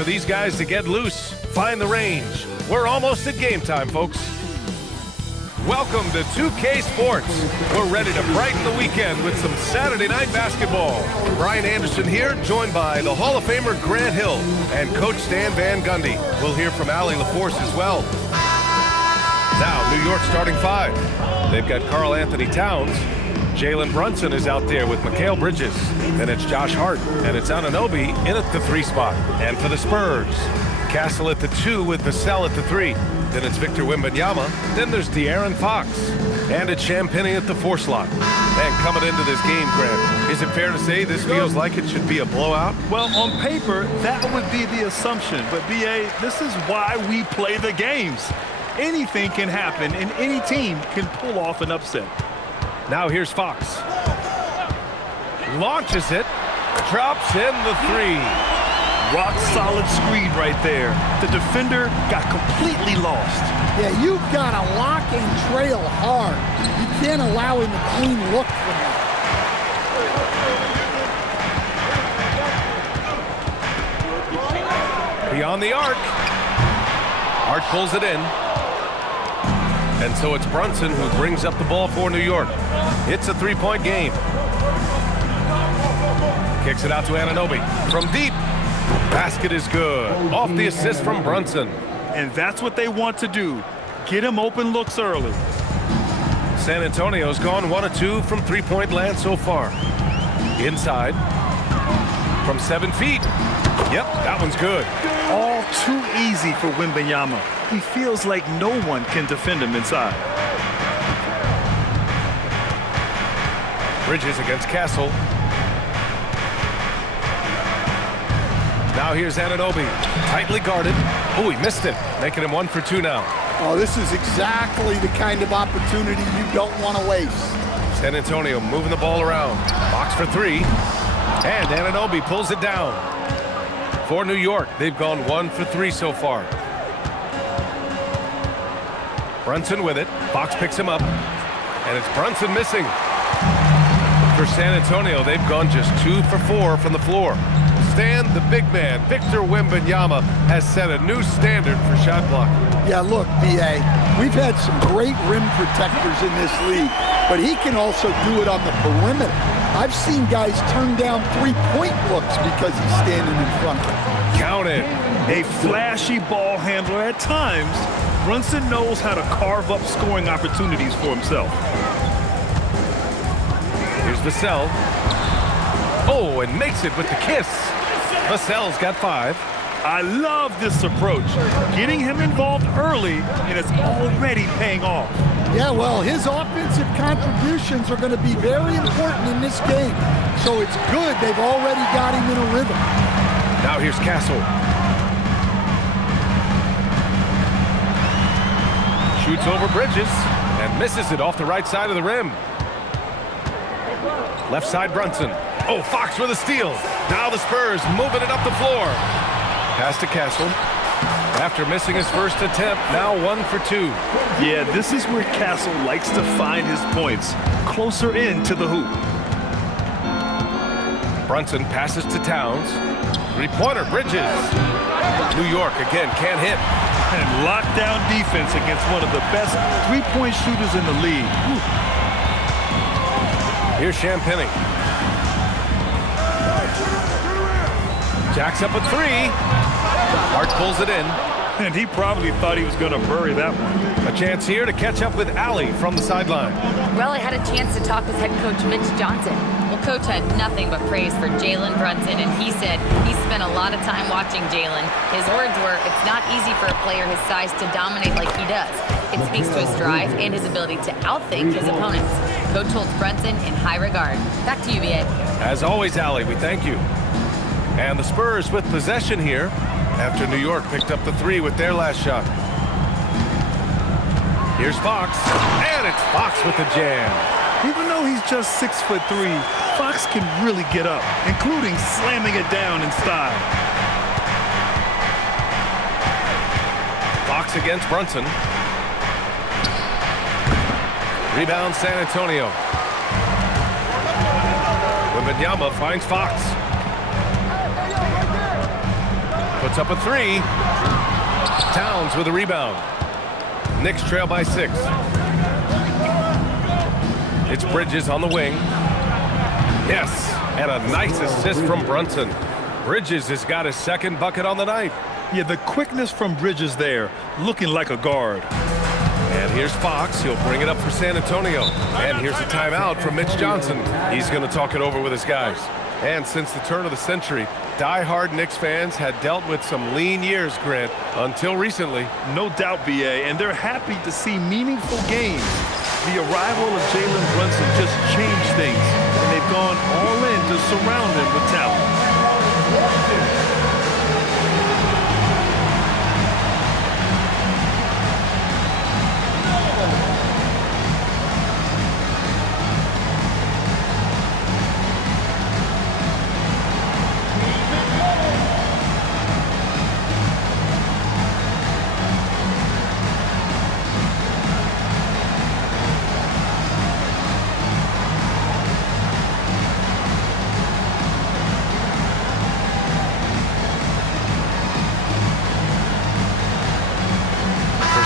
for these guys to get loose, find the range. We're almost at game time, folks. Welcome to 2K Sports. We're ready to brighten the weekend with some Saturday night basketball. Brian Anderson here, joined by the Hall of Famer Grant Hill and Coach Stan Van Gundy. We'll hear from Allie LaForce as well. Now, New York starting five. They've got Karl Anthony Towns. Jalen Brunson is out there with Mikal Bridges. Then it's Josh Hart, and it's Anunoby in at the 3 spot. And for the Spurs, Castle at the 2 with Vassell at the 3. Then it's Victor Wembanyama. Then there's De'Aaron Fox. And it's Champagnie at the 4 slot. And coming into this game, Grant, is it fair to say this feels like it should be a blowout? Well, on paper, that would be the assumption. But, B.A., this is why we play the games. Anything can happen, and any team can pull off an upset. Now here's Fox. Launches it. Drops in the 3. Rock solid screen right there. The defender got completely lost. Yeah, you've got to lock and trail hard. You can't allow him a clean look from that. Beyond the arc. Hart pulls it in. And so it's Brunson who brings up the ball for New York. It's a 3-point game. Kicks it out to Anunoby. From deep. Basket is good. Off the assist from Brunson. And that's what they want to do. Get him open looks early. San Antonio's gone 1 of 2 from 3-point land so far. Inside. From 7 feet. Yep, that one's good. All too easy for Wembanyama. He feels like no one can defend him inside. Bridges against Castle. Now here's Anunoby. Tightly guarded. Oh, he missed it. Making him 1 for 2 now. Oh, this is exactly the kind of opportunity you don't want to waste. San Antonio moving the ball around. Box for 3. And Anunoby pulls it down. For New York, they've gone 1 for 3 so far. Brunson with it. Fox picks him up. And it's Brunson missing. For San Antonio, they've gone just 2 for 4 from the floor. Stan, the big man, Victor Wembanyama, has set a new standard for shot blocking. Yeah, look, B.A., we've had some great rim protectors in this league, but he can also do it on the perimeter. I've seen guys turn down 3-point looks because he's standing in front of them. Count it. A flashy ball handler at times. Brunson knows how to carve up scoring opportunities for himself. Here's Vassell. Oh, and makes it with the kiss. Vassell's got 5. I love this approach. Getting him involved early, and it's already paying off. Yeah, well, his offensive contributions are going to be very important in this game. So it's good they've already got him in a rhythm. Now here's Castle. Shoots over Bridges and misses it off the right side of the rim. Left side Brunson. Oh, Fox with a steal. Now the Spurs moving it up the floor. Pass to Castle. After missing his first attempt, now 1 for 2. Yeah, this is where Castle likes to find his points. Closer in to the hoop. Brunson passes to Towns. 3-pointer, Bridges. New York again can't hit. And lockdown defense against one of the best 3-point shooters in the league. Whew. Here's Champagnie. Jacks up a 3. Hart pulls it in. And he probably thought he was going to bury that one. A chance here to catch up with Allie from the sideline. Well, I had a chance to talk with head coach Mitch Johnson. Well, coach had nothing but praise for Jalen Brunson, and he said he spent a lot of time watching Jalen. His words were, it's not easy for a player his size to dominate like he does. It speaks to his drive and his ability to outthink his opponents. Coach holds Brunson in high regard. Back to you, B.A. As always, Allie, we thank you. And the Spurs with possession here after New York picked up the 3 with their last shot. Here's Fox, and it's Fox with the jam. Even though he's just 6'3", Fox can really get up, including slamming it down in style. Fox against Brunson. Rebound San Antonio. Wembanyama finds Fox. Puts up a three. Towns with a rebound. Knicks trail by 6. It's Bridges on the wing. Yes, and a nice assist from Brunson. Bridges has got his second bucket on the night. Yeah, the quickness from Bridges there, looking like a guard. And here's Fox. He'll bring it up for San Antonio. And here's a timeout from Mitch Johnson. He's going to talk it over with his guys. And since the turn of the century, die-hard Knicks fans had dealt with some lean years, Grant, until recently. No doubt, B.A., and they're happy to see meaningful games. The arrival of Jalen Brunson just changed things, and they've gone all in to surround him with talent.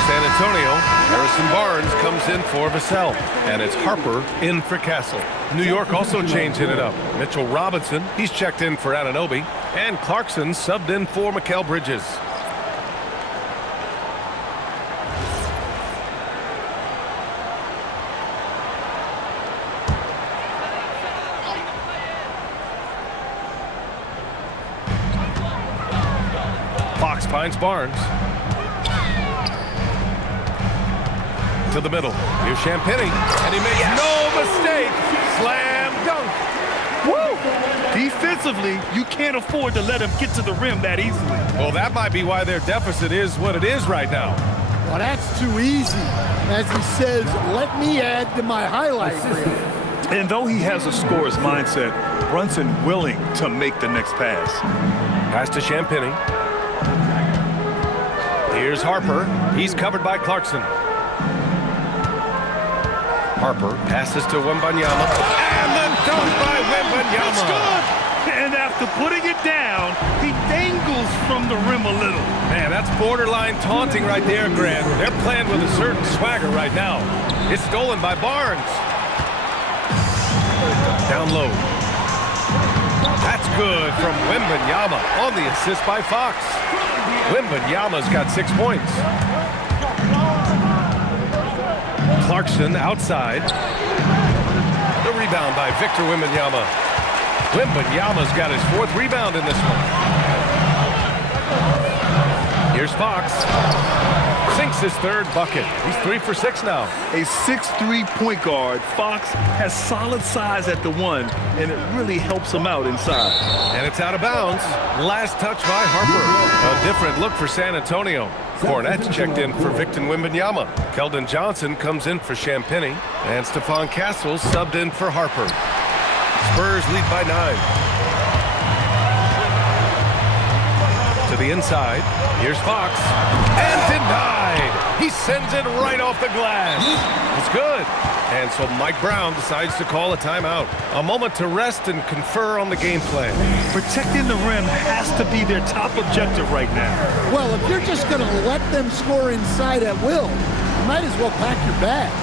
San Antonio, Harrison Barnes comes in for Vassell, and it's Harper in for Castle. New York also changing it up. Mitchell Robinson, he's checked in for Anunoby, and Clarkson subbed in for Mikal Bridges. Fox finds Barnes. To the middle. Here's Champagny, and he makes no mistake. Slam dunk. Woo! Defensively, you can't afford to let him get to the rim that easily. Well, that might be why their deficit is what it is right now. Well, that's too easy. As he says, let me add to my highlight reel. And though he has a scorer's mindset, Brunson willing to make the next pass. Pass to Champagny. Here's Harper. He's covered by Clarkson. Harper passes to Wembanyama, and the dunk by Wembanyama. Good. And after putting it down, he dangles from the rim a little. Man, that's borderline taunting right there, Grant. They're playing with a certain swagger right now. It's stolen by Barnes. Down low. That's good from Wembanyama on the assist by Fox. Wembanyama's got 6 points. Clarkson outside. The rebound by Victor Wembanyama. Wembanyama's got his 4th rebound in this one. Here's Fox. Sinks his 3rd bucket. He's 3 for 6 now. A 6'3" point guard, Fox has solid size at the 1, and it really helps him out inside. And it's out of bounds. Last touch by Harper. A different look for San Antonio. Cornette's checked in for Victor Wembanyama. Keldon Johnson comes in for Champagny. And Stephon Castle subbed in for Harper. Spurs lead by 9. To the inside. Here's Fox. And denied. He sends it right off the glass. It's good. And so Mike Brown decides to call a timeout. A moment to rest and confer on the game plan. Protecting the rim has to be their top objective right now. Well, if you're just going to let them score inside at will, you might as well pack your bags.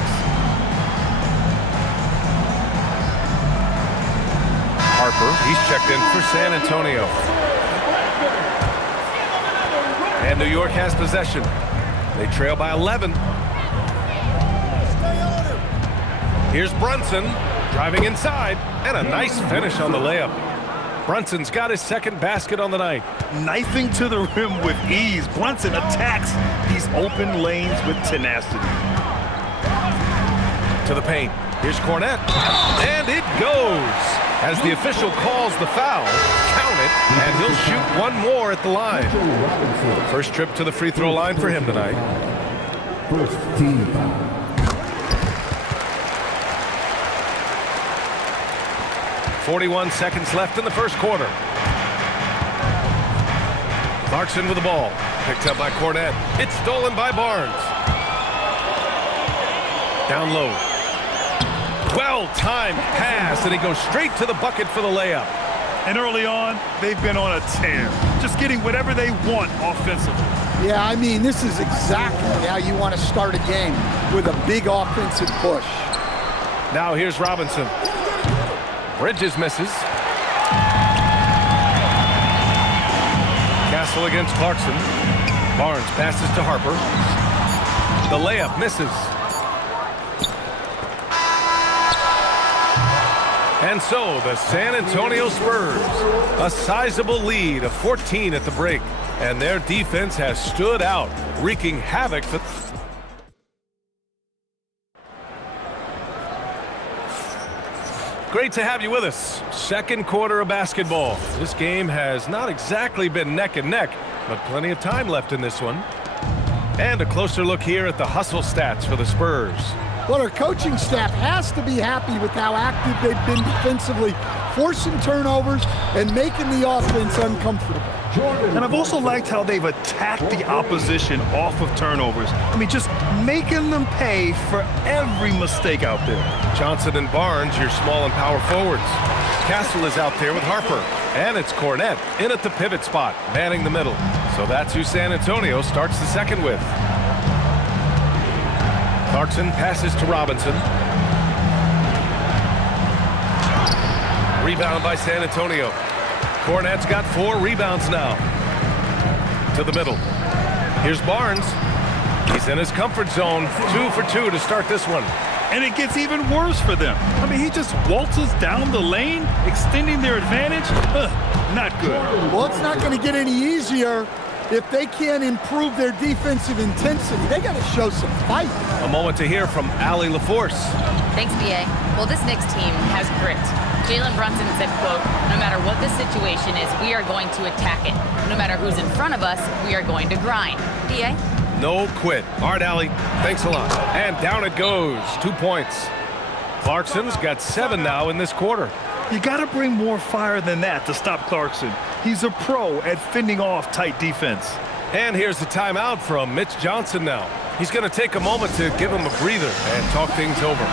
Harper, he's checked in for San Antonio. And New York has possession. They trail by 11. Here's Brunson driving inside, and a nice finish on the layup. Brunson's got his 2nd basket on the night. Knifing to the rim with ease, Brunson attacks these open lanes with tenacity. To the paint. Here's Cornette, and it goes. As the official calls the foul, count it, and he'll shoot 1 more at the line. First trip to the free throw line for him tonight. First team foul. 41 seconds left in the first quarter. Clarkson with the ball. Picked up by Cornette. It's stolen by Barnes. Down low. Well-timed pass, and he goes straight to the bucket for the layup. And early on, they've been on a tear, just getting whatever they want offensively. Yeah, I mean, this is exactly how you want to start a game, with a big offensive push. Now here's Robinson. Bridges misses. Castle against Clarkson. Barnes passes to Harper. The layup misses. And so the San Antonio Spurs, a sizable lead of 14 at the break, and their defense has stood out, wreaking havoc. Great to have you with us. Second quarter of basketball. This game has not exactly been neck and neck, but plenty of time left in this one. And a closer look here at the hustle stats for the Spurs. Well, our coaching staff has to be happy with how active they've been defensively, forcing turnovers and making the offense uncomfortable. And I've also liked how they've attacked the opposition off of turnovers. I mean, just making them pay for every mistake out there. Johnson and Barnes, your small and power forwards. Castle is out there with Harper. And it's Cornette in at the pivot spot, manning the middle. So that's who San Antonio starts the second with. Clarkson passes to Robinson. Rebound by San Antonio. Cornette's got 4 rebounds now. To the middle. Here's Barnes. He's in his comfort zone. 2 for 2 to start this one. And it gets even worse for them. I mean, he just waltzes down the lane, extending their advantage. Not good. Well, it's not going to get any easier if they can't improve their defensive intensity. They got to show some fight. A moment to hear from Allie LaForce. Thanks, B.A. Well, this Knicks team has grit. Jalen Brunson said, quote, "No matter what the situation is, we are going to attack it. No matter who's in front of us, we are going to grind." B.A.? No quit. All right, Allie. Thanks a lot. And down it goes. 2 points. Clarkson's got 7 now in this quarter. You got to bring more fire than that to stop Clarkson. He's a pro at fending off tight defense. And here's the timeout from Mitch Johnson now. He's going to take a moment to give him a breather and talk things over.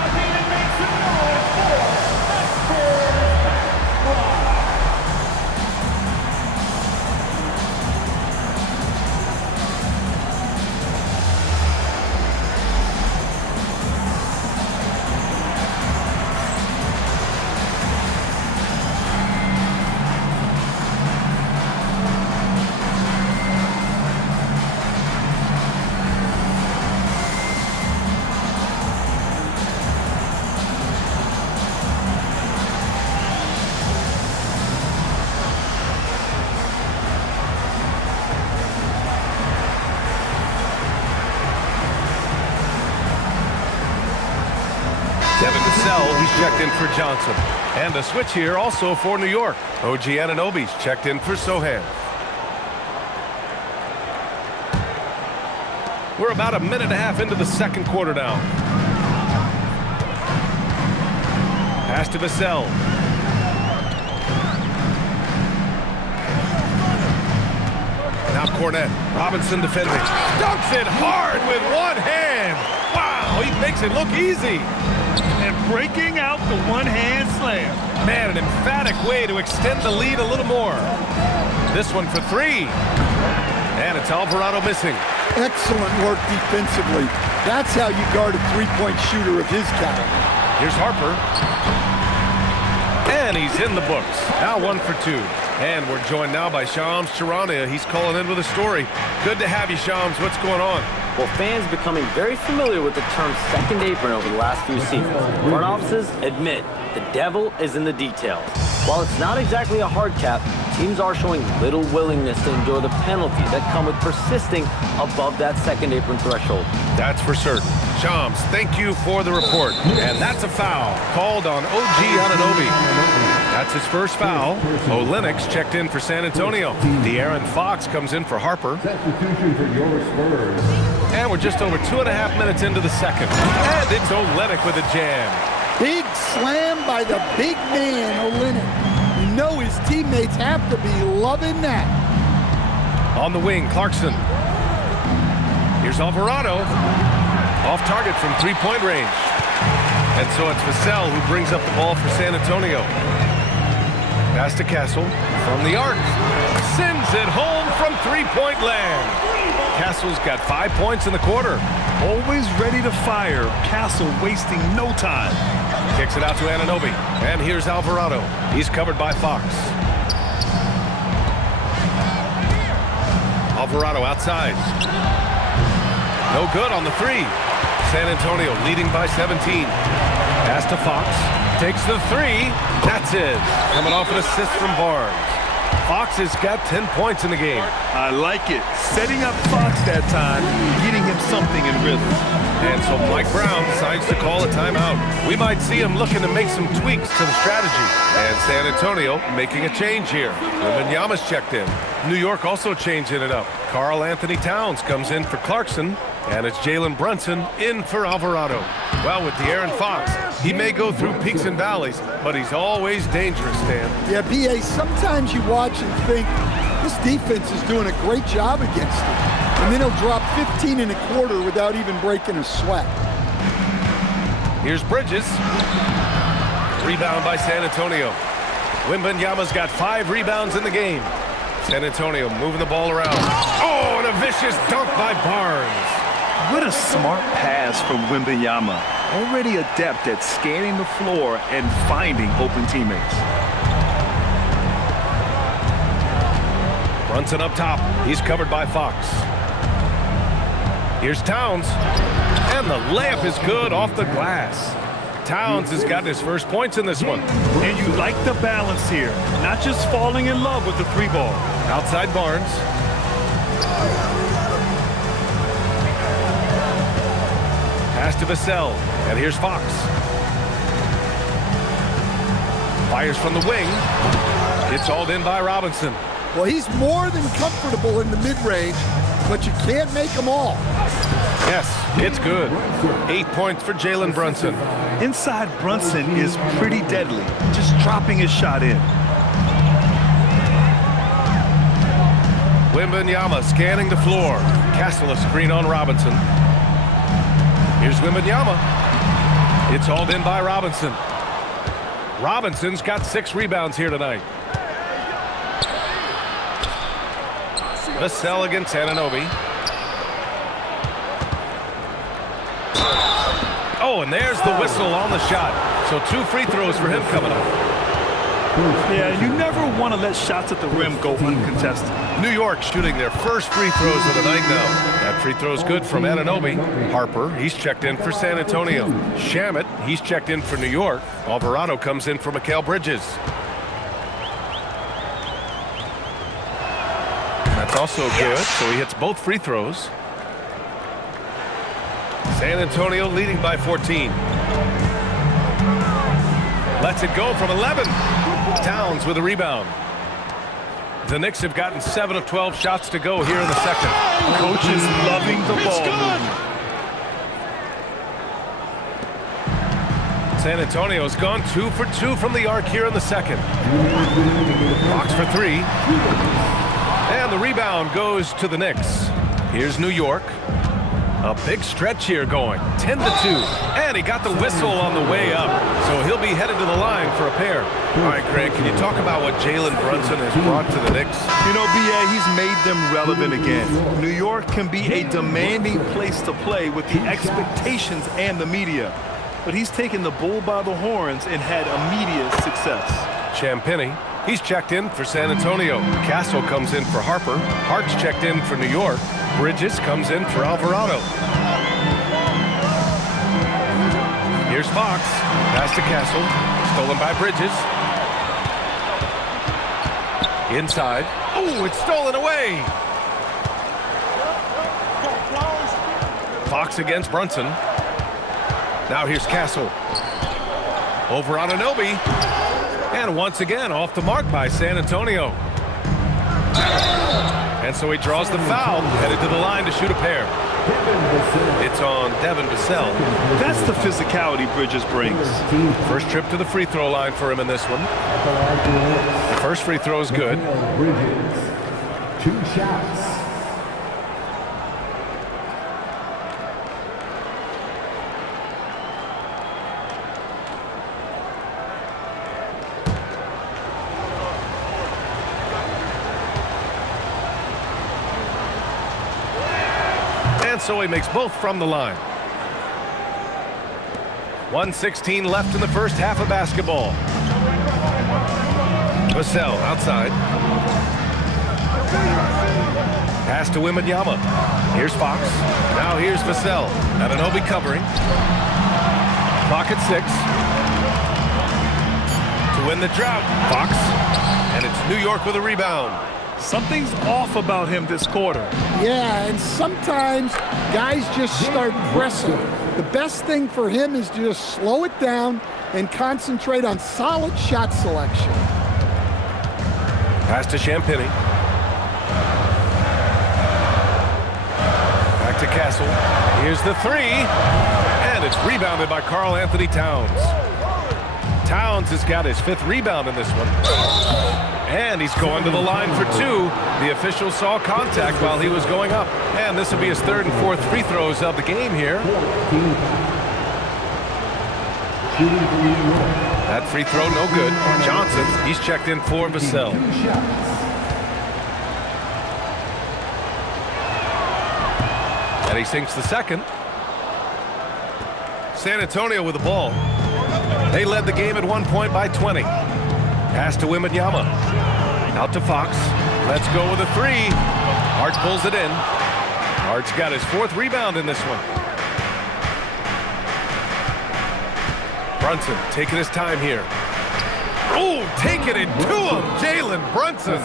He's checked in for Johnson. And a switch here also for New York. OG Anunoby's checked in for Sohan. We're about a minute and a half into the second quarter now. Pass to Vassell. Now Cornette. Robinson defending. Dunks it hard with one hand. Wow, he makes it look easy. And breaking out the one-hand slam. Man, an emphatic way to extend the lead a little more. This one for 3. And it's Alvarado missing. Excellent work defensively. That's how you guard a three-point shooter of his caliber. Here's Harper. And he's in the books. Now 1 for 2. And we're joined now by Shams Charania. He's calling in with a story. Good to have you, Shams. What's going on? Well, fans becoming very familiar with the term second apron over the last few seasons. Front offices admit the devil is in the details. While it's not exactly a hard cap, teams are showing little willingness to endure the penalties that come with persisting above that second apron threshold. That's for certain. Shams, thank you for the report. And that's a foul called on OG Anunoby. That's his first foul. Olenek's checked in for San Antonio. De'Aaron Fox comes in for Harper. Substitution for your Spurs. And we're just over 2.5 minutes into the second. And it's Olenek with a jam. Big slam by the big man, Olenek. You know his teammates have to be loving that. On the wing, Clarkson. Here's Alvarado. Off target from three-point range. And so it's Vassell who brings up the ball for San Antonio. Pass to Castle from the arc. Sends it home from three-point land. Castle's got 5 points in the quarter. Always ready to fire. Castle wasting no time. Kicks it out to Anunoby. And here's Alvarado. He's covered by Fox. Alvarado outside. No good on the three. San Antonio leading by 17. Pass to Fox. Takes the three. That's it. Coming off an assist from Barnes. Fox has got 10 points in the game. I like it. Setting up Fox that time, getting him something in rhythm. And so Mike Brown decides to call a timeout. We might see him looking to make some tweaks to the strategy. And San Antonio making a change here. Wembanyama's checked in. New York also changing it up. Karl Anthony Towns comes in for Clarkson. And it's Jalen Brunson in for Alvarado. Well, with De'Aaron Fox, he may go through peaks and valleys, but he's always dangerous, Dan. Yeah, B.A., sometimes you watch and think, this defense is doing a great job against him. And then he'll drop 15 in a quarter without even breaking a sweat. Here's Bridges. Rebound by San Antonio. Wembanyama's got 5 rebounds in the game. San Antonio moving the ball around. Oh, and a vicious dunk by Barnes. What a smart pass from Wembanyama. Already adept at scanning the floor and finding open teammates. Brunson up top. He's covered by Fox. Here's Towns. And the layup is good off the glass. Towns has gotten his first points in this one. And you like the balance here. Not just falling in love with the three ball. Outside Barnes. Pass to Vassell. And here's Fox. Fires from the wing. It's hauled in by Robinson. Well, he's more than comfortable in the mid-range, but you can't make them all. Yes, it's good. 8 points for Jalen Brunson. Inside Brunson is pretty deadly, just dropping his shot in. Wembanyama scanning the floor. Castle a screen on Robinson. Here's Wembanyama. It's hauled in by Robinson. Robinson's got 6 rebounds here tonight. Vassell against Anunoby. Oh, and there's the whistle on the shot. So 2 free throws for him coming up. Yeah, you never want to let shots at the rim go uncontested. New York shooting their first free throws of the night now. That free throw's good from Anunoby. Harper, he's checked in for San Antonio. Shamet, he's checked in for New York. Alvarado comes in for Mikal Bridges. That's also good, so he hits both free throws. San Antonio leading by 14. Lets it go from 11. Towns with a rebound. The Knicks have gotten 7 of 12 shots to go here in the second. Coach is loving the ball movement. San Antonio's gone 2 for 2 from the arc here in the second. Fox for 3. And the rebound goes to the Knicks. Here's New York. A big stretch here going. 10 to 2. And he got the whistle on the way up. So he'll be headed to the line for a pair. All right, Greg, can you talk about what Jalen Brunson has brought to the Knicks? You know, B.A., he's made them relevant again. New York can be a demanding place to play with the expectations and the media. But he's taken the bull by the horns and had immediate success. Champagny, he's checked in for San Antonio. Castle comes in for Harper. Hart's checked in for New York. Bridges comes in for Alvarado. Here's Fox. Pass to Castle. Stolen by Bridges. Inside. Oh, it's stolen away. Fox against Brunson. Now here's Castle. Over Anunoby. And once again off the mark by San Antonio. And so he draws the foul, headed to the line to shoot a pair. It's on Devin Vassell. That's the physicality Bridges brings. First trip to the free throw line for him in this one. The first free throw is good. Bridges, 2 shots. And so he makes both from the line. 1:16 left in the first half of basketball. Vassell outside. Pass to Wembanyama. Here's Fox. Now here's Vassell. Anunoby covering. Clock at 6. To win the drought, Fox. And it's New York with a rebound. Something's off about him this quarter. Yeah, and sometimes guys just start pressing. The best thing for him is to just slow it down and concentrate on solid shot selection. Pass to Champagny. Back to Castle. Here's the 3. And it's rebounded by Karl Anthony Towns. Towns has got his 5th rebound in this one. And he's going to the line for 2. The official saw contact while he was going up. And this will be his 3rd and 4th free throws of the game here. That free throw no good. Johnson, he's checked in for Vassell. And he sinks the 2nd. San Antonio with the ball. They led the game at one point by 20. Pass to Wembanyama. Out to Fox. Let's go with a 3. Hart pulls it in. Hart's got his 4th rebound in this one. Brunson taking his time here. Oh, taking it to him, Jalen Brunson.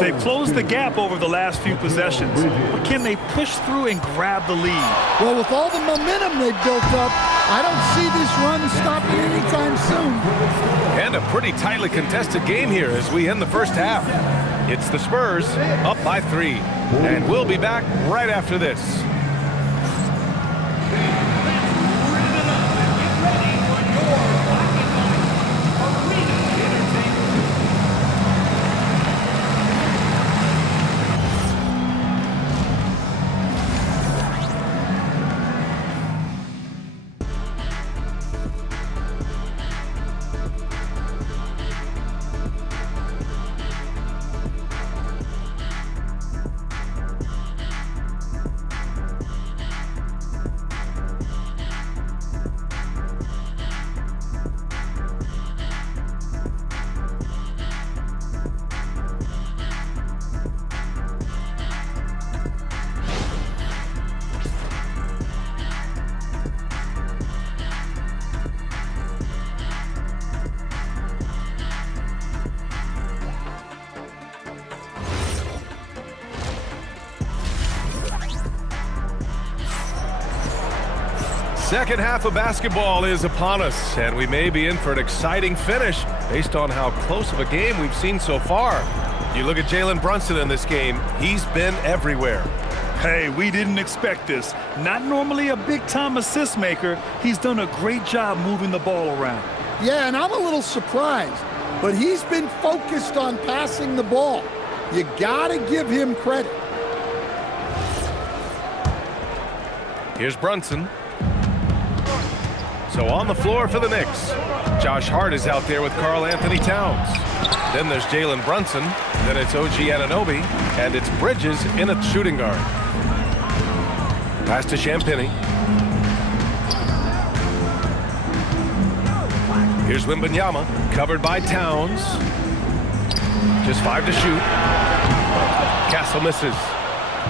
They've closed the gap over the last few possessions, but can they push through and grab the lead? Well, with all the momentum they've built up, I don't see this run stopping anytime soon. And a pretty tightly contested game here as we end the first half. It's the Spurs up by 3. And we'll be back right after this. Second half of basketball is upon us, and we may be in for an exciting finish based on how close of a game we've seen so far. You look at Jalen Brunson in this game, he's been everywhere. Hey, we didn't expect this. Not normally a big-time assist maker, he's done a great job moving the ball around. Yeah, and I'm a little surprised, but he's been focused on passing the ball. You gotta give him credit. Here's Brunson. So on the floor for the Knicks, Josh Hart is out there with Karl Anthony Towns. Then there's Jalen Brunson, then it's OG Anunoby, and it's Bridges in a shooting guard. Pass to Champagny. Here's Wembanyama, covered by Towns. Just 5 to shoot. Castle misses.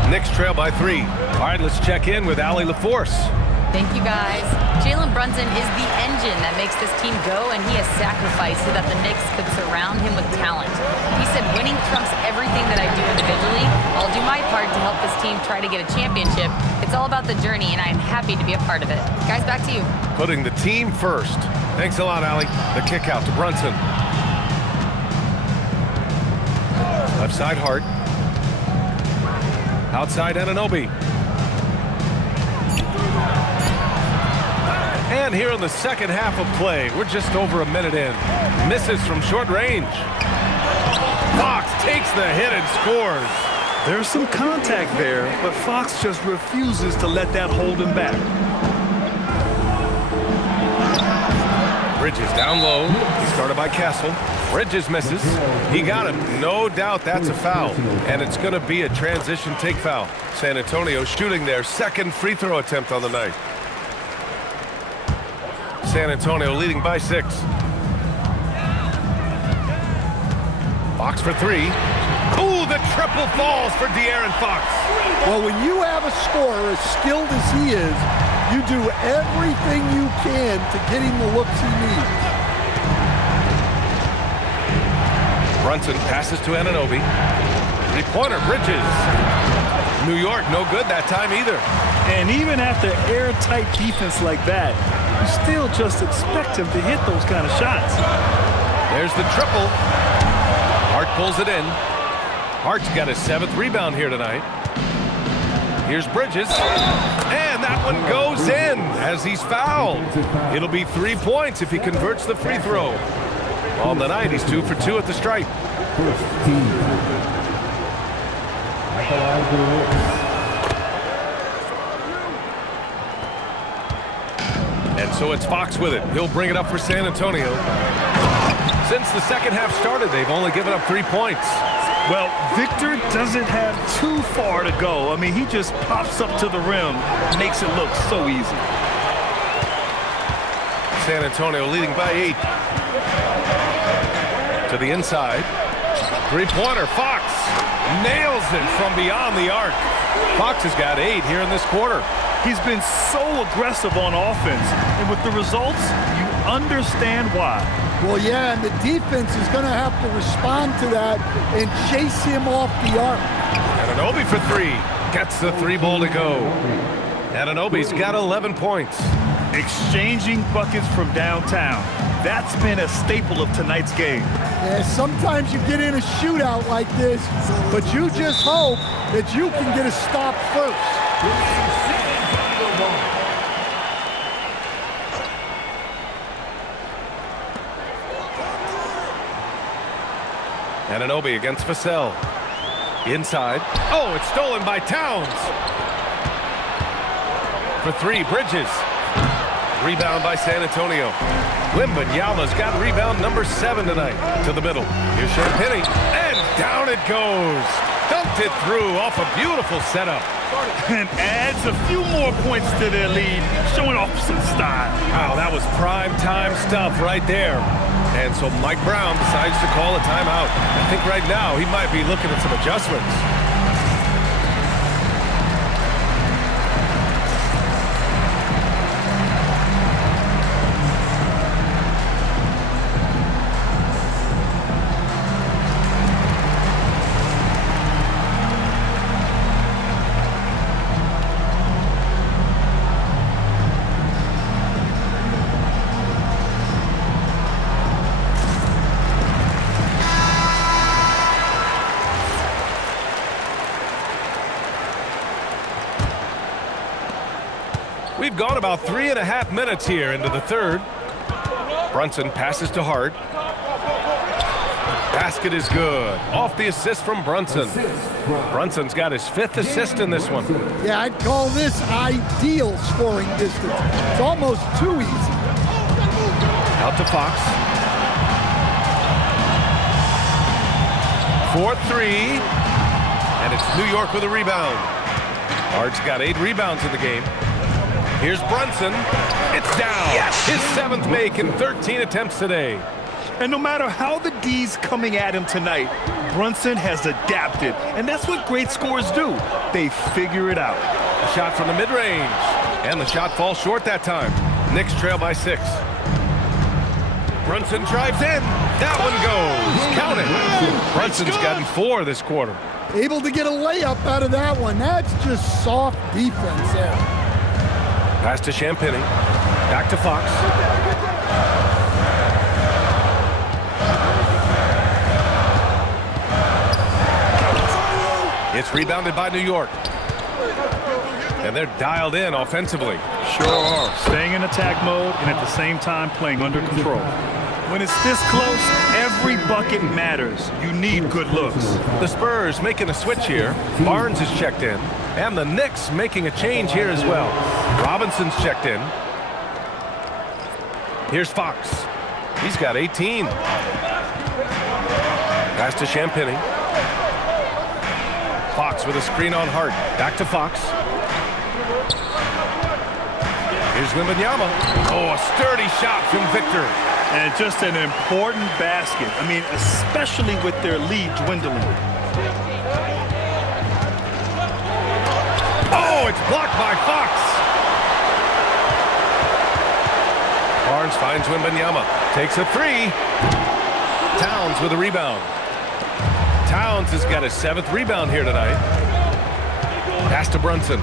Knicks trail by 3. All right, let's check in with Allie LaForce. Thank you, guys. Jalen Brunson is the engine that makes this team go, and he has sacrificed so that the Knicks could surround him with talent. He said, winning trumps everything that I do individually. I'll do my part to help this team try to get a championship. It's all about the journey, and I am happy to be a part of it. Guys, back to you. Putting the team first. Thanks a lot, Allie. The kick out to Brunson. Left side, Hart. Outside, Anunoby. And here in the second half of play, we're just over a minute in. Misses from short range. Fox takes the hit and scores. There's some contact there, but Fox just refuses to let that hold him back. Bridges down low. He started by Castle. Bridges misses. He got him. No doubt that's a foul. And it's going to be a transition take foul. San Antonio shooting their second free throw attempt on the night. San Antonio leading by 6. Fox for 3. Ooh, the triple falls for De'Aaron Fox. Well, when you have a scorer as skilled as he is, you do everything you can to get him the looks he needs. Brunson passes to Anunoby. Three-pointer, Bridges. New York, no good that time either. And even after airtight defense like that, you still just expect him to hit those kind of shots. There's the triple. Hart pulls it in. Hart's got his 7th rebound here tonight. Here's Bridges. And that one goes in as he's fouled. It'll be 3 points if he converts the free throw. On the night, he's 2 for 2 at the stripe. First team. And so it's Fox with it. He'll bring it up for San Antonio. Since the second half started, they've only given up 3 points. Well, Victor doesn't have too far to go. I mean, he just pops up to the rim, makes it look so easy. San Antonio leading by 8. To the inside. Three-pointer, Fox nails it from beyond the arc. Fox has got 8 here in this quarter. He's been so aggressive on offense, and with the results, you understand why. Well, yeah, and the defense is going to have to respond to that and chase him off the arc. Anunoby for 3. Gets the 3-ball to go. Anunoby's got 11 points. Exchanging buckets from downtown. That's been a staple of tonight's game. Yeah, sometimes you get in a shootout like this, but you just hope that you can get a stop first. Anunoby against Vassell. Inside. Oh, it's stolen by Towns. For 3, Bridges. Rebound by San Antonio. Wembanyama's got rebound number 7 tonight. To the middle. Here's Champagnie. And down it goes. Dumped it through off a beautiful setup. And adds a few more points to their lead, showing off some style. Wow, that was prime time stuff right there. And so Mike Brown decides to call a timeout. I think right now he might be looking at some adjustments. We've gone about 3.5 minutes here into the third. Brunson passes to Hart. Basket is good. Off the assist from Brunson. Brunson's got his 5th assist in this one. Yeah, I'd call this ideal scoring distance. It's almost too easy. Out to Fox. 4-3. And it's New York with a rebound. Hart's got 8 rebounds in the game. Here's Brunson. It's down. Yes. His 7th make in 13 attempts today. And no matter how the D's coming at him tonight, Brunson has adapted. And that's what great scorers do. They figure it out. A shot from the mid-range. And the shot falls short that time. Knicks trail by 6. Brunson drives in. That one goes. Count it. Brunson's gotten 4 this quarter. Able to get a layup out of that one. That's just soft defense there. Pass to Champagnie. Back to Fox. It's rebounded by New York. And they're dialed in offensively. Sure are. Staying in attack mode and at the same time playing under control. When it's this close, every bucket matters. You need good looks. The Spurs making a switch here. Barnes is checked in. And the Knicks making a change here as well. Robinson's checked in. Here's Fox. He's got 18. Pass to Champagny. Fox with a screen on Hart. Back to Fox. Here's Wembanyama. Oh, a sturdy shot from Victor. And just an important basket. I mean, especially with their lead dwindling. Oh, it's blocked by Fox. Barnes finds Wembanyama. Takes a three. Towns with a rebound. Towns has got his 7th rebound here tonight. Pass to Brunson.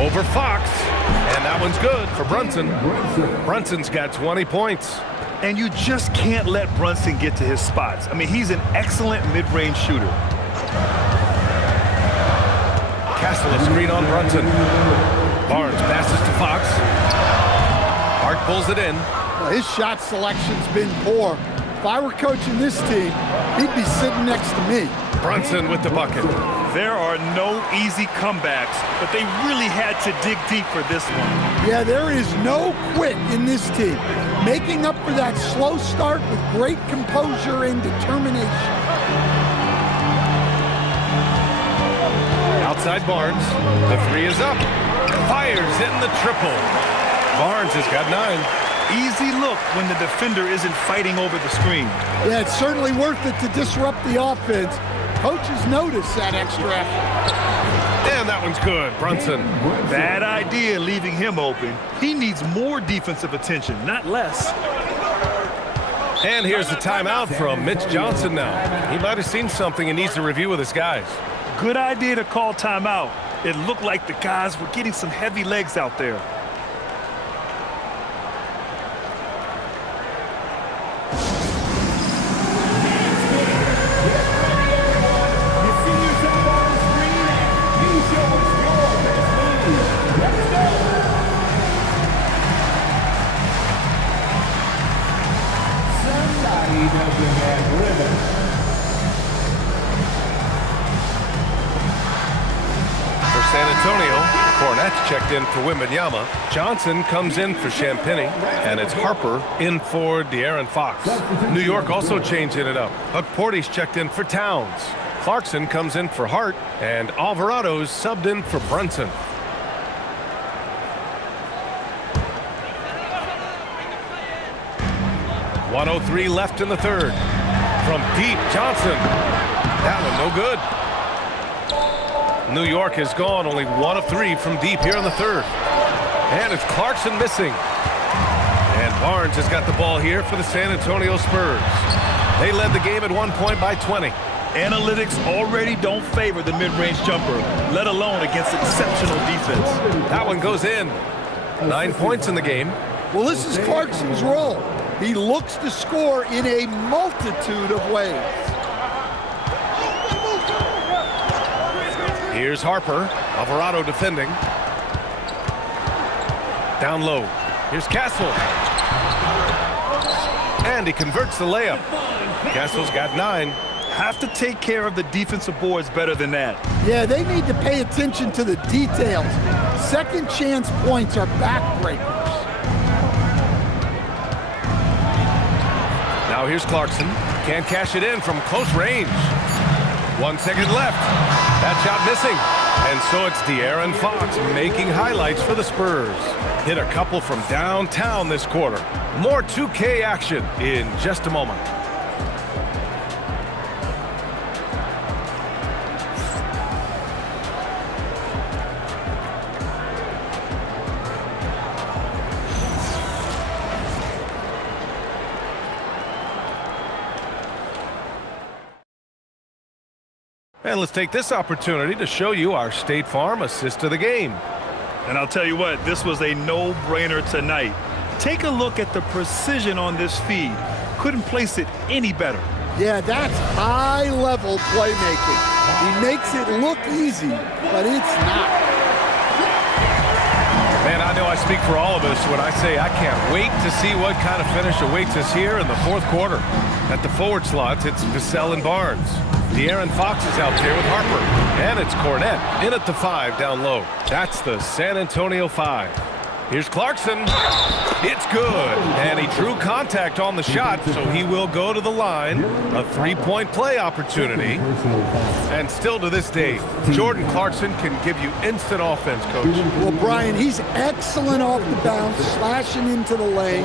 Over Fox. And that one's good for Brunson. Brunson's got 20 points. And you just can't let Brunson get to his spots. I mean, he's an excellent mid-range shooter. Castle a screen on Brunson. Barnes passes to Fox. Hart pulls it in. Well, his shot selection's been poor. If I were coaching this team, he'd be sitting next to me. Brunson with the bucket. There are no easy comebacks, but they really had to dig deep for this one. Yeah, there is no quit in this team. Making up for that slow start with great composure and determination. Outside Barnes. The three is up. Fires in the triple. Barnes has got 9. Easy look when the defender isn't fighting over the screen. Yeah, it's certainly worth it to disrupt the offense. Coaches notice that extra effort. And that one's good. Brunson. Bad idea leaving him open. He needs more defensive attention, not less. And here's the timeout from Mitch Johnson now. He might have seen something and needs to review with his guys. Good idea to call timeout. It looked like the guys were getting some heavy legs out there. San Antonio, Cornette's checked in for Wembanyama. Johnson comes in for Champagny, and it's Harper in for De'Aaron Fox. New York also changing it up. Porty's checked in for Towns. Clarkson comes in for Hart, and Alvarado's subbed in for Brunson. .103 left in the third. From deep, Johnson. That one no good. New York has gone only 1 of 3 from deep here in the third. And it's Clarkson missing. And Barnes has got the ball here for the San Antonio Spurs. They led the game at 1 point by 20. Analytics already don't favor the mid-range jumper, let alone against exceptional defense. That one goes in. 9 points in the game. Well, this is Clarkson's role. He looks to score in a multitude of ways. Here's Harper. Alvarado defending. Down low. Here's Castle. And he converts the layup. Castle's got 9. Have to take care of the defensive boards better than that. Yeah, they need to pay attention to the details. Second chance points are backbreakers. Now here's Clarkson. Can't cash it in from close range. 1 second left. That shot missing. And so it's De'Aaron Fox making highlights for the Spurs. Hit a couple from downtown this quarter. More 2K action in just a moment. And let's take this opportunity to show you our State Farm assist of the game. And I'll tell you what, this was a no-brainer tonight. Take a look at the precision on this feed. Couldn't place it any better. Yeah, that's high-level playmaking. He makes it look easy, but it's not. Man, I know I speak for all of us when I say I can't wait to see what kind of finish awaits us here in the fourth quarter. At the forward slots, it's Vassell and Barnes. De'Aaron Fox is out there with Harper. And it's Cornette in at the 5 down low. That's the San Antonio 5. Here's Clarkson. It's good. And he drew contact on the shot, so he will go to the line. A three-point play opportunity. And still to this day, Jordan Clarkson can give you instant offense, Coach. Well, Brian, he's excellent off the bounce, slashing into the lane.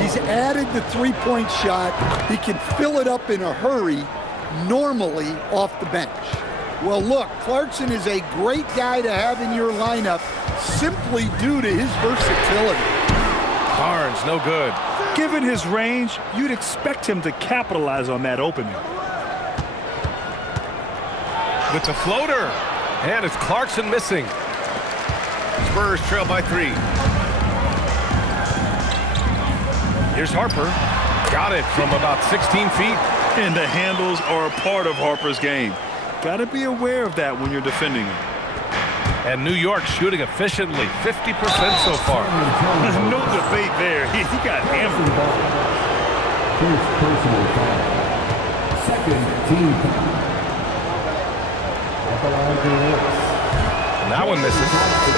He's added the three-point shot. He can fill it up in a hurry, normally off the bench. Well, look, Clarkson is a great guy to have in your lineup simply due to his versatility. Barnes, no good. Given his range, you'd expect him to capitalize on that opening. With the floater. And it's Clarkson missing. Spurs trail by 3. Here's Harper. Got it from about 16 feet. And the handles are a part of Harper's game. Got to be aware of that when you're defending him. And New York shooting efficiently, 50% so far. No debate there. He got hammered. First personal foul. Second team foul. At the line for the Knicks. And that one misses.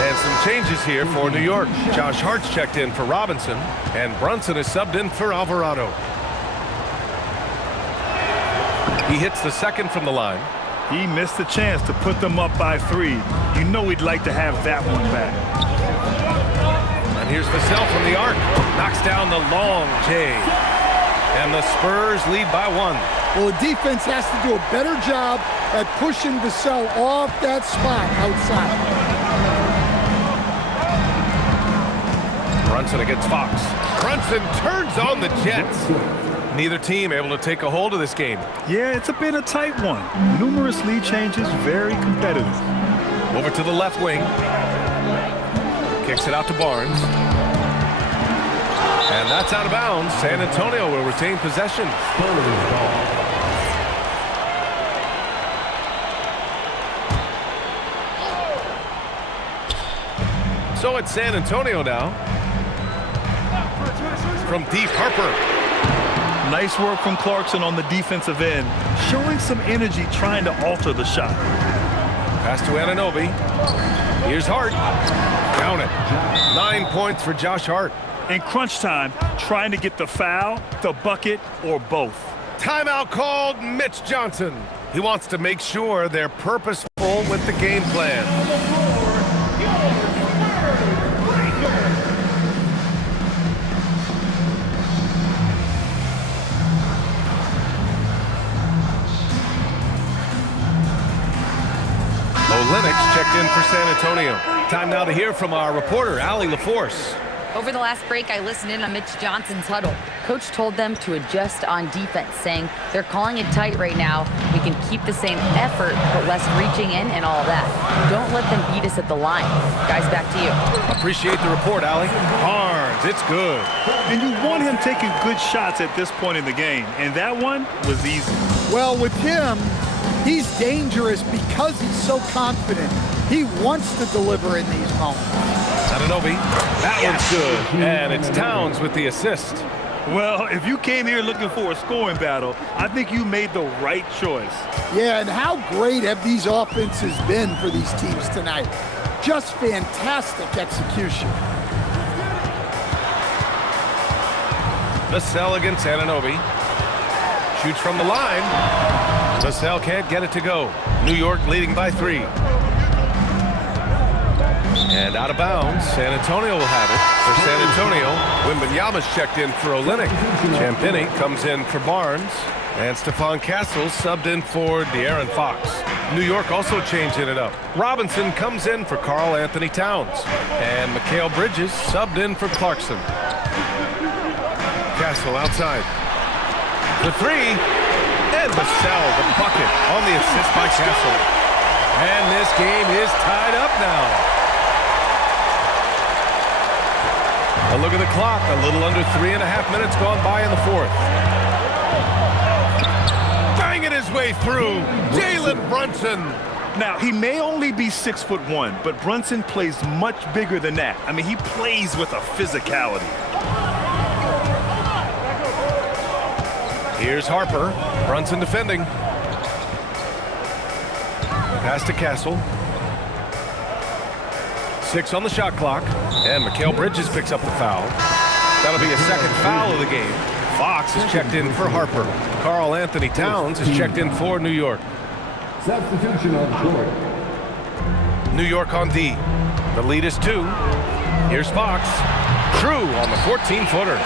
And some changes here for New York. Josh Hart's checked in for Robinson, and Brunson is subbed in for Alvarado. He hits the second from the line. He missed the chance to put them up by 3. You know he'd like to have that one back. And here's Vassell from the arc. Knocks down the long J. And the Spurs lead by 1. Well, the defense has to do a better job at pushing Vassell off that spot outside. Brunson against Fox. Brunson turns on the Jets. Neither team able to take a hold of this game. Yeah, it's been a tight one. Numerous lead changes, very competitive. Over to the left wing. Kicks it out to Barnes. And that's out of bounds. San Antonio will retain possession. So it's San Antonio now. From deep, Harper. Nice work from Clarkson on the defensive end, showing some energy trying to alter the shot. Pass to Anunoby. Here's Hart. Count it. 9 points for Josh Hart. In crunch time, trying to get the foul, the bucket, or both. Timeout called Mitch Johnson. He wants to make sure they're purposeful with the game plan. Lennox checked in for San Antonio. Time now to hear from our reporter, Allie LaForce. Over the last break, I listened in on Mitch Johnson's huddle. Coach told them to adjust on defense, saying they're calling it tight right now. We can keep the same effort, but less reaching in and all that. Don't let them beat us at the line. Guys, back to you. Appreciate the report, Allie. Barnes, it's good. And you want him taking good shots at this point in the game, and that one was easy. Well, with him, he's dangerous because he's so confident. He wants to deliver in these moments. Anunoby, that one's good. And it's Towns with the assist. Well, if you came here looking for a scoring battle, I think you made the right choice. Yeah, and how great have these offenses been for these teams tonight? Just fantastic execution. Vassell against Anunoby. Shoots from the line. Vassell can't get it to go. New York leading by 3. And out of bounds, San Antonio will have it. For San Antonio, Wembanyama's checked in for Olynyk. Champagnie comes in for Barnes. And Stephon Castle subbed in for De'Aaron Fox. New York also changing it up. Robinson comes in for Karl Anthony Towns. And Mikal Bridges subbed in for Clarkson. Castle outside. The 3. And Vassell, the bucket on the assist by Castle. And this game is tied up now. A look at the clock, a little under 3.5 minutes gone by in the 4th. Banging his way through, Jalen Brunson. Now, he may only be 6'1", but Brunson plays much bigger than that. I mean, he plays with a physicality. Here's Harper, Brunson defending. Pass to Castle. 6 on the shot clock. And Mikal Bridges picks up the foul. That'll be a second foul of the game. Fox is checked in for Harper. Karl Anthony Towns is checked in for New York. Substitution on court. New York on D. The lead is 2. Here's Fox. True on the 14-footer.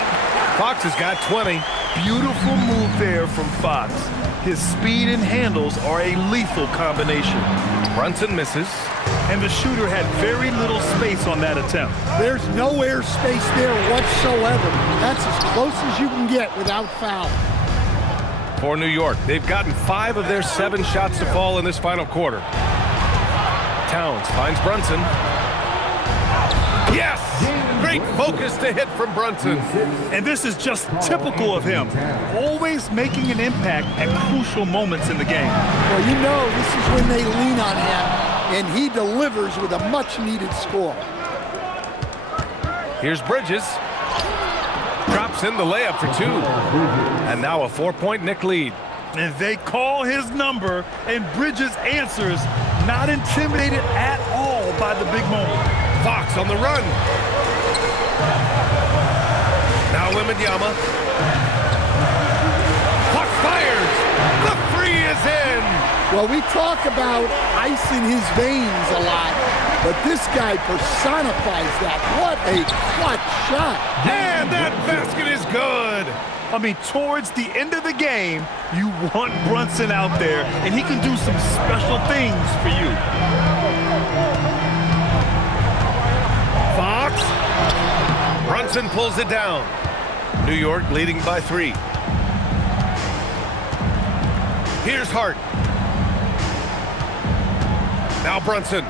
Fox has got 20. Beautiful move there from Fox. His speed and handles are a lethal combination. Brunson misses. And the shooter had very little space on that attempt. There's no air space there whatsoever. That's as close as you can get without foul. For New York, they've gotten 5 of their 7 shots to fall in this final quarter. Towns finds Brunson. Yes! Great focus to hit from Brunson. And this is just typical of him. Always making an impact at crucial moments in the game. Well, you know this is when they lean on him, and he delivers with a much-needed score. Here's Bridges. Drops in the layup for 2. And now a 4-point Knick lead. And they call his number, and Bridges answers, not intimidated at all by the big moment. Fox on the run. Now Wembanyama. Fox fires. The 3 is in. Well, we talk about ice in his veins a lot, but this guy personifies that. What a clutch shot. And that basket is good. I mean, towards the end of the game, you want Brunson out there, and he can do some special things for you. Fox. Brunson pulls it down. New York leading by 3. Here's Hart. Now Brunson.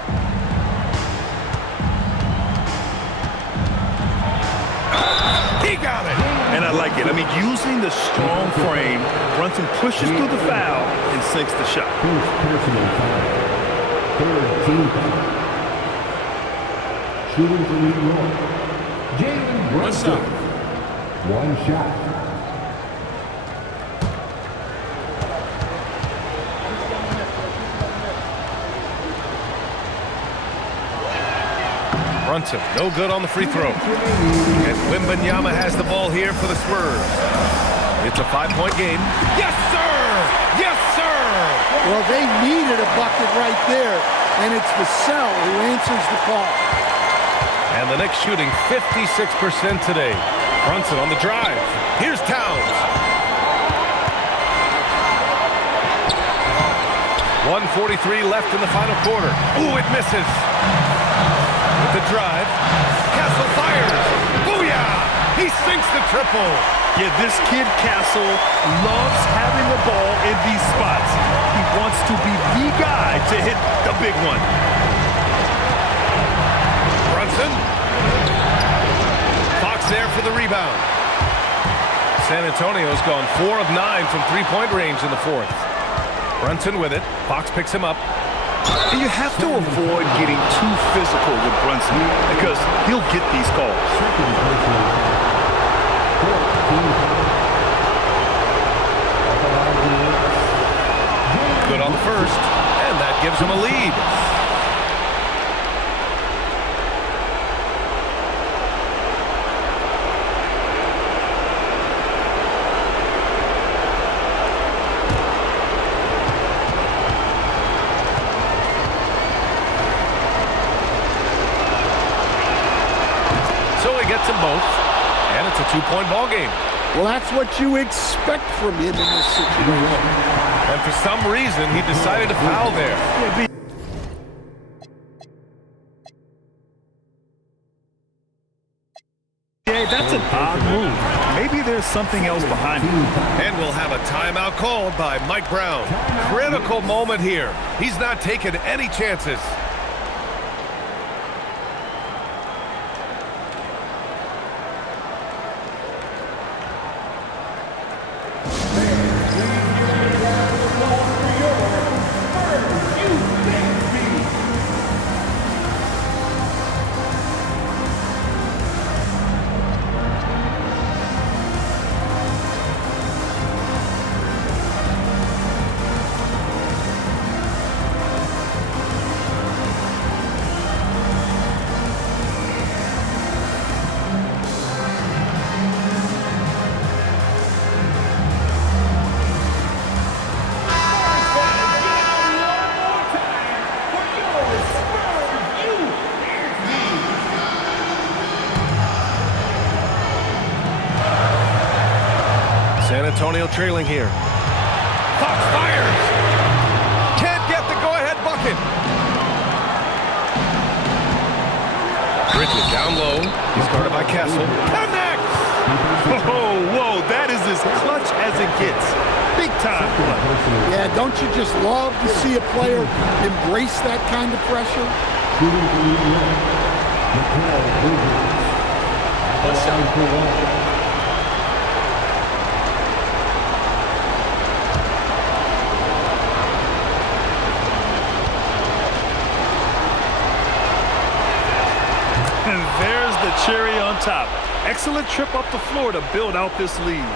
He got it. And I like it. I mean, using the strong frame, Brunson pushes through the foul and sinks the shot. First personal foul. Third team foul. Shooting for New York. Jalen Brunson. 1 shot. Brunson, no good on the free throw. And Wembanyama has the ball here for the Spurs. It's a 5-point game. Yes, sir! Yes, sir! Well, they needed a bucket right there, and it's Vassell who answers the call. And the Knicks shooting 56% today. Brunson on the drive. Here's Towns. 1:43 left in the final quarter. Ooh, it misses. With the drive. Castle fires. Booyah! He sinks the triple. Yeah, this kid, Castle, loves having the ball in these spots. He wants to be the guy to hit the big one. Brunson. Fox there for the rebound. San Antonio's gone 4 of 9 from 3-point range in the 4th. Brunson with it. Fox picks him up. And you have to avoid getting too physical with Brunson because he'll get these calls. Second personal foul. Fourth team foul. Good on the first, and that gives him a lead. So he gets them both, and it's a 2-point ball game. Well, that's what you expect from him in this situation. And for some reason, he decided to foul there. Yeah, that's an odd move. Maybe there's something else behind it. And we'll have a timeout called by Mike Brown. Critical moment here. He's not taking any chances. Antonio trailing here. Fox fires. Can't get the go-ahead bucket. Bridges down low. He's guarded by Castle. Connects! Whoa, that is as clutch as it gets. Big time clutch. Yeah, don't you just love to see a player embrace that kind of pressure? And there's the cherry on top. Excellent trip up the floor to build out this lead.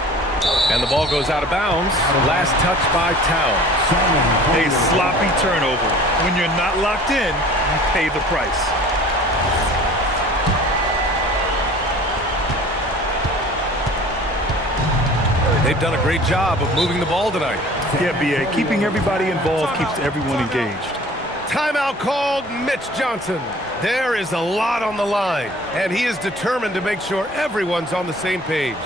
And the ball goes out of bounds. Last touch by Towns. A sloppy turnover. When you're not locked in, you pay the price. They've done a great job of moving the ball tonight. Yeah, B.A. Keeping everybody involved keeps everyone engaged. Timeout called, Mitch Johnson. There is a lot on the line, and he is determined to make sure everyone's on the same page.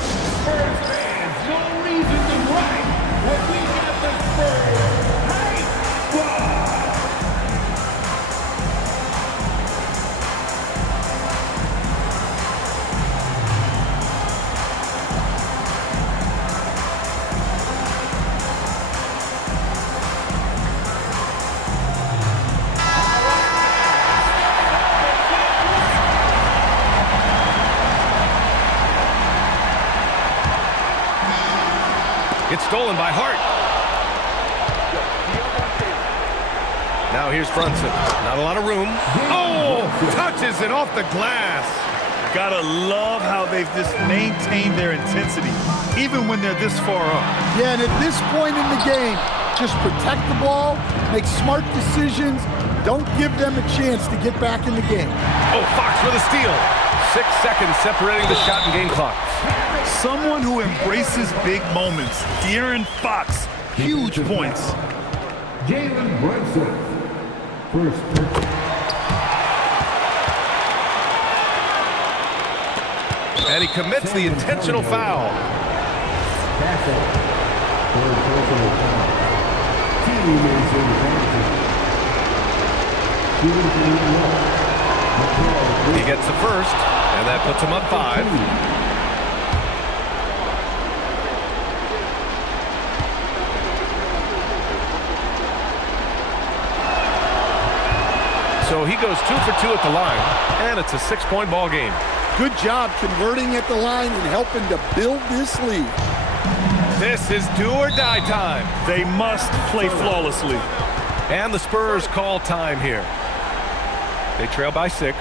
Spurs fans, no reason to gripe when we got the Spurs hype squad. It's stolen by Hart. Now here's Brunson. Not a lot of room. Oh! Touches it off the glass. Gotta love how they've just maintained their intensity, even when they're this far up. Yeah, and at this point in the game, just protect the ball, make smart decisions, don't give them a chance to get back in the game. Oh, Fox with a steal. 6 seconds separating the shot and game clock. Someone who embraces big moments. De'Aaron Fox, huge points. Jalen Brunson, first pick. And he commits the intentional foul. Castle, third personal foul. Teammates in the penalty. Shooting for the wall. He gets the first, and that puts him up 5. So he goes 2 for 2 at the line, and it's a 6-point ball game. Good job converting at the line and helping to build this lead. This is do or die time. They must play flawlessly. And the Spurs call time here. They trail by 6.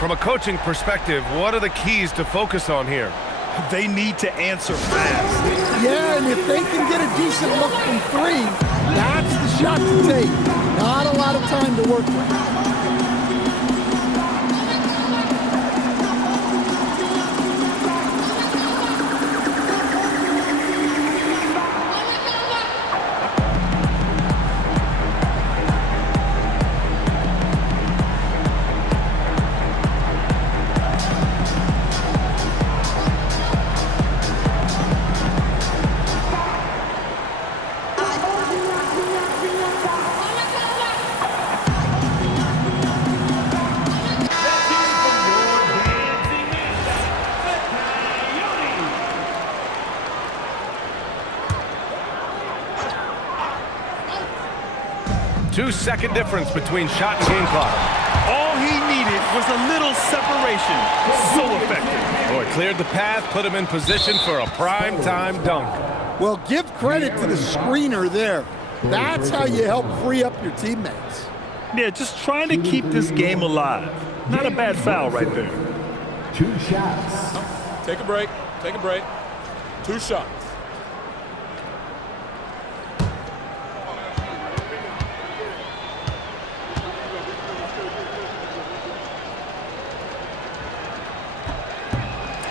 From a coaching perspective, what are the keys to focus on here? They need to answer fast. Yeah, and if they can get a decent look from 3, that's the shot to take. Not a lot of time to work with. Two-second difference between shot and game clock. All he needed was a little separation. So effective. Boy, cleared the path, put him in position for a prime-time dunk. Well, give credit to the screener there. That's how you help free up your teammates. Yeah, just trying to keep this game alive. Not a bad foul right there. 2 shots. Take a break. Take a break. 2 shots.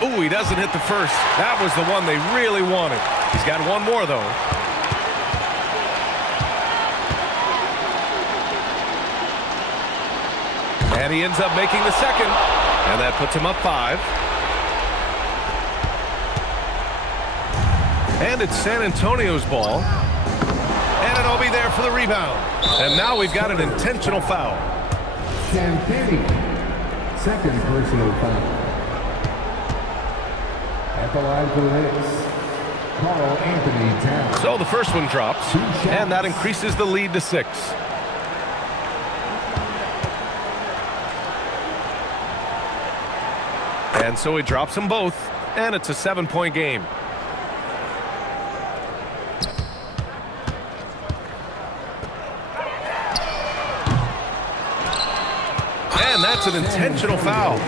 Ooh, he doesn't hit the first. That was the one they really wanted. He's got one more, though. And he ends up making the second. And that puts him up 5. And it's San Antonio's ball. And it'll be there for the rebound. And now we've got an intentional foul. Champagne, second personal foul. At the line for the Knicks, Carl Anthony Towns. So the first one drops, and that increases the lead to 6. And so he drops them both, and it's a 7-point game. And that's an intentional foul.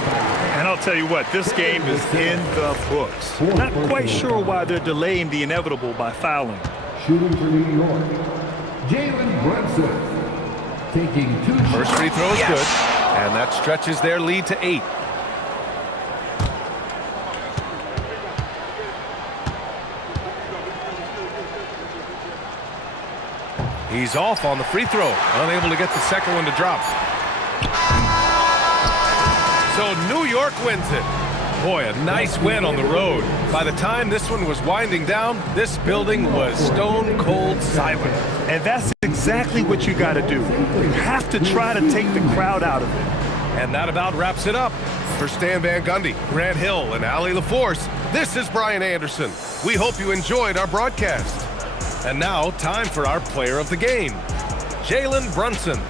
And I'll tell you what, this game is in the books. Not quite sure why they're delaying the inevitable by fouling. Shooting for New York, Jalen Brunson. Taking 2 First free throw is good, and that stretches their lead to 8. He's off on the free throw, unable to get the second one to drop. So New York wins it. Boy, a nice win on the road. By the time this one was winding down, this building was stone cold silent. And that's exactly what you got to do. You have to try to take the crowd out of it. And that about wraps it up. For Stan Van Gundy, Grant Hill, and Allie LaForce, this is Brian Anderson. We hope you enjoyed our broadcast. And now, time for our player of the game, Jalen Brunson.